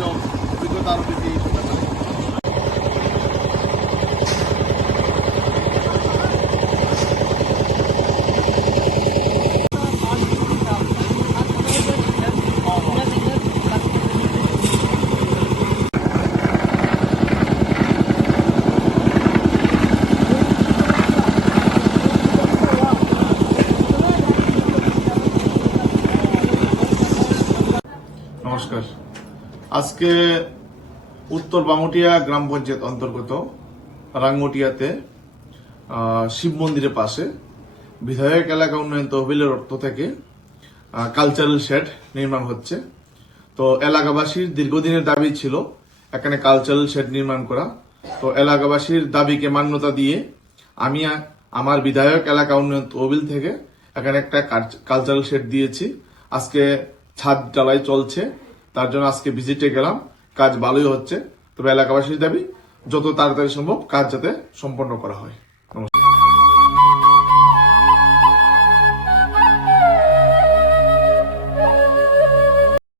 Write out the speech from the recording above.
যে অভিজ্ঞতা আরো বেশি এই ব্যাপারে। নমস্কার। আজকে উত্তর বামুটিয়া গ্রাম পঞ্চায়েত অন্তর্গত রাঙ্গুটিয়াতে শিব মন্দিরের পাশে বিধায়ক এলাকা উন্নয়ন তহবিলের অর্থ থেকে কালচারাল শেড নির্মাণ হচ্ছে। তো এলাকাবাসীর দীর্ঘদিনের দাবি ছিল এখানে কালচারাল শেড নির্মাণ করা। তো এলাকাবাসীর দাবিকে মান্যতা দিয়ে আমি আমার বিধায়ক এলাকা উন্নয়ন তহবিল থেকে এখানে একটা কালচারাল শেড দিয়েছি। আজকে ছাদ ঢালাই চলছে, তার জন্য আজকে ভিজিটে গেলাম। কাজ ভালোই হচ্ছে, তবে এলাকাবাসীর দাবি যত তাড়াতাড়ি সম্ভব কাজ যাতে সম্পন্ন করা হয়।